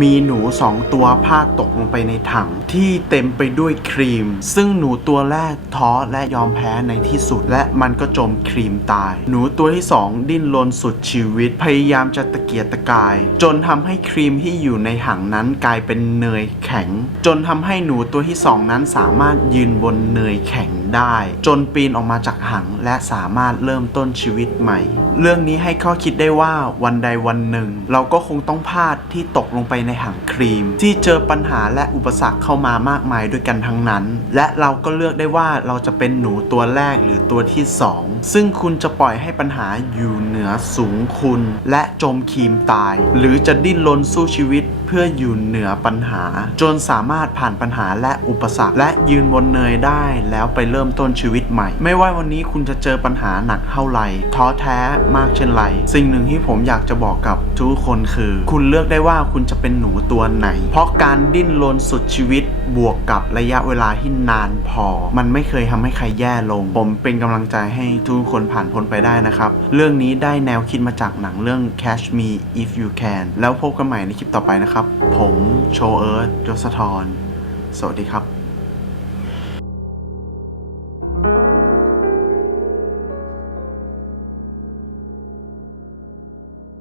มีหนูสองตัวพลาดตกลงไปในถัง ที่เต็มไปด้วยครีม ซึ่งหนูตัวแรกท้อและยอมแพ้ในที่สุด และมันก็จมครีมตาย หนูตัวที่สองดิ้นรนสุดชีวิต พยายามจะตะเกียกตะกาย จนทำให้ครีมที่อยู่ในถังนั้นกลายเป็นเนยแข็ง จนทำให้หนูตัวที่สองนั้นสามารถยืนบนเนยแข็งได้ จนปีนออกมาจากหังและสามารถเริ่มต้นชีวิตใหม่ เรื่องนี้ให้ข้อคิดได้ว่าวันใดวันหนึ่ง เราก็คงต้องพลาดที่ตกลงไปในหังครีม ที่เจอปัญหาและอุปสรรคเข้ามามากมายด้วยกันทั้งนั้น และเราก็เลือกได้ว่าเราจะเป็นหนูตัวแรกหรือตัวที่สองซึ่งคุณจะปล่อยให้ปัญหาอยู่เหนือสูงคุณ และจมครีมตาย หรือจะดิ้นรนสู้ชีวิตเพื่ออยู่เหนือปัญหา จนสามารถผ่านปัญหาและอุปสรรค และยืนบนเนยได้แล้วไปเริ่มต้นชีวิตใหม่ ไม่ว่าวันนี้คุณจะเจอปัญหาหนักเท่าไหร่ท้อแท้มากเช่นไร สิ่งหนึ่งที่ผมอยากจะบอกกับทุกคนคือ คุณเลือกได้ว่าคุณจะเป็นหนูตัวไหน เพราะการดิ้นรนสุดชีวิตบวกกับระยะเวลาที่นานพอ มันไม่เคยทำให้ใครแย่ลง ผมเป็นกำลังใจให้ทุกคนผ่านพ้นไปได้นะครับ เรื่องนี้ได้แนวคิดมาจากหนังเรื่อง Catch Me If You Can แล้วพบกันใหม่ในคลิปต่อไปนะครับ ผมโชเอิร์ธยศธรสวัสดีครับ